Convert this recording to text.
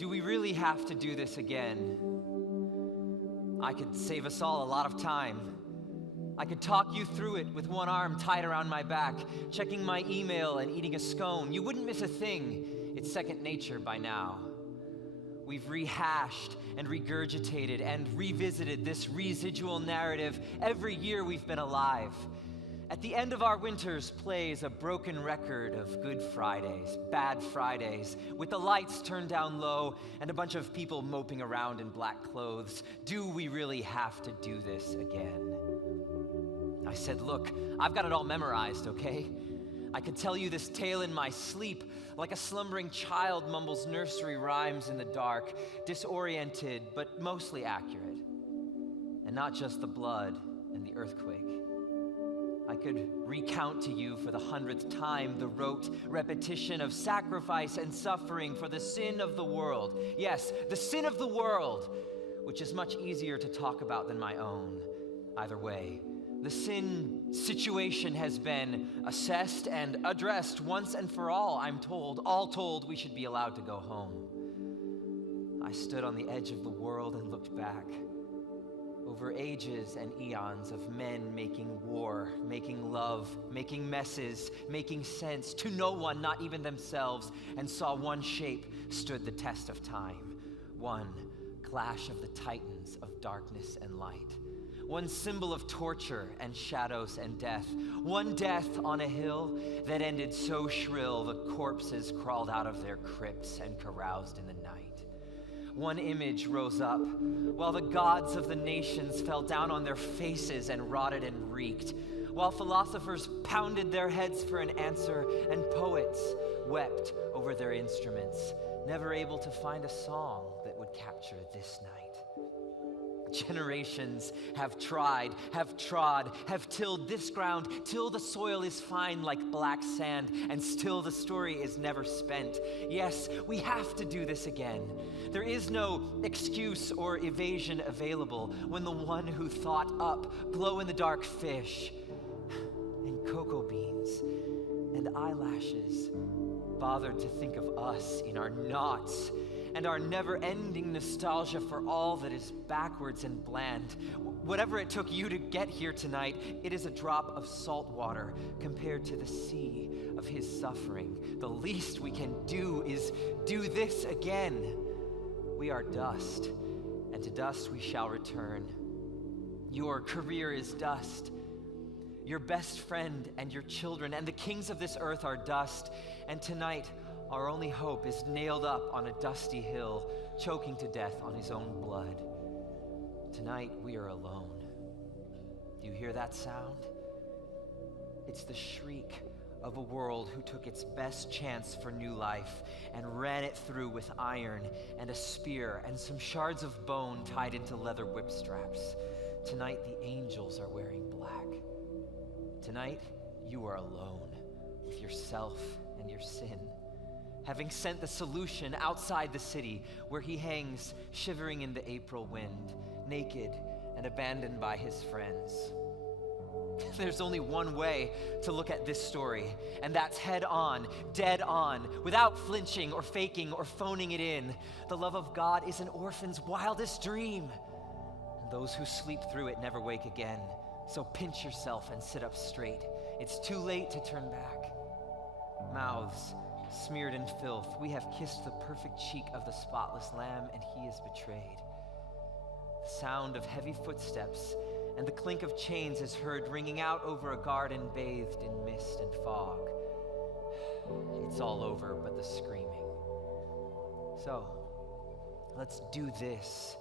Do we really have to do this again? I could save us all a lot of time. I could talk you through it with one arm tied around my back, checking my email and eating a scone. You wouldn't miss a thing. It's second nature by now. We've rehashed and regurgitated and revisited this residual narrative every year we've been alive. At the end of our winters plays a broken record of Good Fridays, Bad Fridays, with the lights turned down low and a bunch of people moping around in black clothes. Do we really have to do this again? I said, look, I've got it all memorized, okay? I could tell you this tale in my sleep, like a slumbering child mumbles nursery rhymes in the dark, disoriented, but mostly accurate. And not just the blood and the earthquake. I could recount to you for the 100th time the rote repetition of sacrifice and suffering for the sin of the world. Yes, the sin of the world, which is much easier to talk about than my own. Either way, the sin situation has been assessed and addressed once and for all, I'm told. All told, we should be allowed to go home. I stood on the edge of the world and looked back. Over ages and eons of men making war, making love, making messes, making sense to no one, not even themselves, and saw one shape stood the test of time. One clash of the titans of darkness and light. One symbol of torture and shadows and death. One death on a hill that ended so shrill the corpses crawled out of their crypts and caroused in the night. One image rose up, while the gods of the nations fell down on their faces and rotted and reeked, while philosophers pounded their heads for an answer and poets wept over their instruments, never able to find a song that would capture this night. Generations have tried, have trod, have tilled this ground till the soil is fine like black sand, and still the story is never spent. Yes, we have to do this again. There is no excuse or evasion available when the one who thought up glow-in-the-dark fish and cocoa beans and eyelashes bothered to think of us in our knots and our never-ending nostalgia for all that is backwards and bland. Whatever it took you to get here tonight, it is a drop of salt water compared to the sea of his suffering. The least we can do is do this again. We are dust, and to dust we shall return. Your career is dust. Your best friend and your children and the kings of this earth are dust, and tonight, our only hope is nailed up on a dusty hill, choking to death on his own blood. Tonight, we are alone. Do you hear that sound? It's the shriek of a world who took its best chance for new life and ran it through with iron and a spear and some shards of bone tied into leather whip straps. Tonight, the angels are wearing black. Tonight, you are alone with yourself and your sin, having sent the solution outside the city where he hangs shivering in the April wind, naked and abandoned by his friends. There's only one way to look at this story, and that's head on, dead on, without flinching or faking or phoning it in. The love of God is an orphan's wildest dream, and those who sleep through it never wake again. So pinch yourself and sit up straight. It's too late to turn back. Mouths smeared in filth, we have kissed the perfect cheek of the spotless lamb, and he is betrayed. The sound of heavy footsteps and the clink of chains is heard ringing out over a garden bathed in mist and fog. It's all over but the screaming. So, let's do this